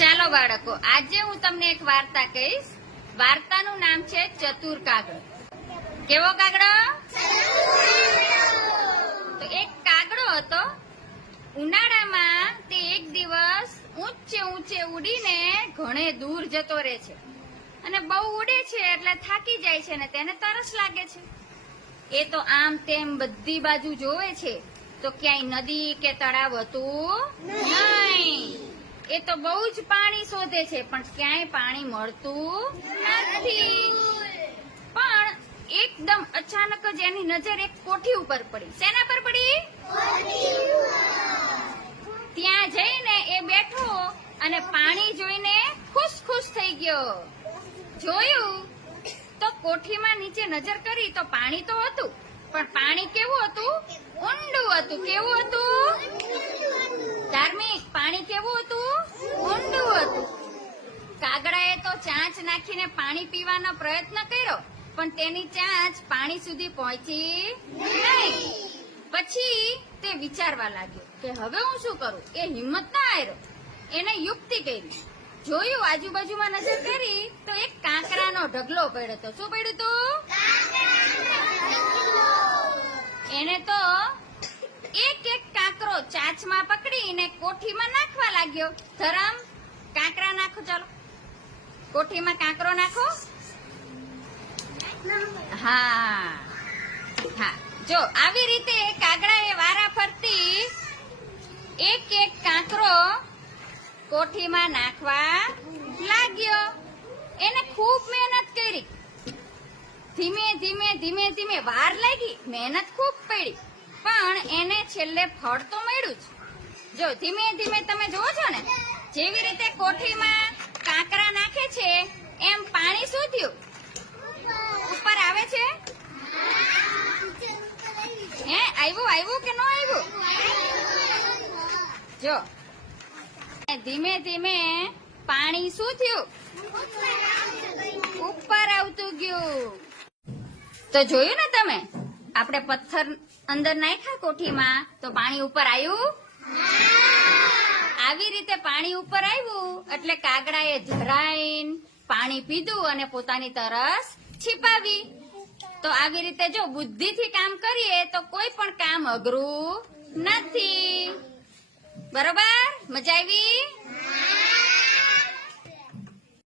ચાલો બાળકો, આજે હું તમને એક વાર્તા કહીશ. વાર્તાનું નામ છે ચતુર કાગડો. કેવો કાગડો? તો એક કાગડો હતો. ઉનાળામાં તે એક દિવસ ઊંચે ઉડીને ઘણે દૂર જતો રહે છે અને બહુ ઉડે છે એટલે થાકી જાય છે ને તેને તરસ લાગે છે. એ તો આમ તેમ બધી બાજુ જોવે છે તો ક્યાંય નદી કે તળાવ હતું નહીં. એ તો બહુ જ પાણી શોધે છે પણ ક્યાંય પાણી મળતું નથી. પણ એકદમ અચાનક જ એની નજર એક કોઠી ઉપર પડી. શેના પર પડી? ત્યાં જઈને એ બેઠો અને પાણી જોઈને ખુશ થઈ ગયો. જોયું તો કોઠીમાં નીચે નજર કરી તો પાણી તો હતું, પણ પાણી કેવું હતું? ઊંડું હતું. કેવું હતું? ધાર્મિક, પાણી કેવું હતું? ઊંડું હતું. કાગડાએ તો ચાંચ નાખીને પાણી પીવાનો પ્રયત્ન કર્યો પણ તેની ચાંચ પાણી સુધી પહોંચી નહીં. પછી તે વિચારવા લાગ્યો કે હવે હું શું કરું. એ હિંમત ના હાર્યો. એને યુક્તિ કરી. જોયું, આજુબાજુમાં નજર કરી તો એક કાંકરાનો ઢગલો પડ્યો હતો. શું પડ્યું હતું? એને તો એક કાંકરો ચાંચમાં પકડીને કોઠીમાં નાખવા લાગ્યો. ધરમ, કાંકરા નાખો. ચાલો, કોઠીમાં કાંકરો નાખો. હા, જો આવી રીતે કાગડાએ વારા ફરતી એક કાંકરો કોઠીમાં નાખવા લાગ્યો. એને ખૂબ મહેનત કરી. ધીમે વાર લાગી, મહેનત ખૂબ પડી, પણ એને છેલ્લે ફળ તો મળ્યું જ. જો ધીમે તમે જોવો છો ને, જેવી રીતે કોઠીમાં કાંકરા નાખે છે એમ પાણી શું થયું? ઉપર આવે છે. હે, આવ્યું કે ન આવ્યું? જો ધીમે પાણી શું થયું? ઉપર આવતું ગયું. તો જોયું ને તમે, આપણે પથ્થર અંદર નાખ્યા કોઠીમાં તો પાણી ઉપર આવ્યું. આવી રીતે પાણી ઉપર આવ્યું એટલે કાગડાએ ધરાઈને પાણી પીધું અને પોતાની તરસ છીપાવી. તો આવી રીતે જો બુદ્ધિથી કામ કરીએ તો કોઈ પણ કામ અઘરું નથી. બરોબર? મજા આવી?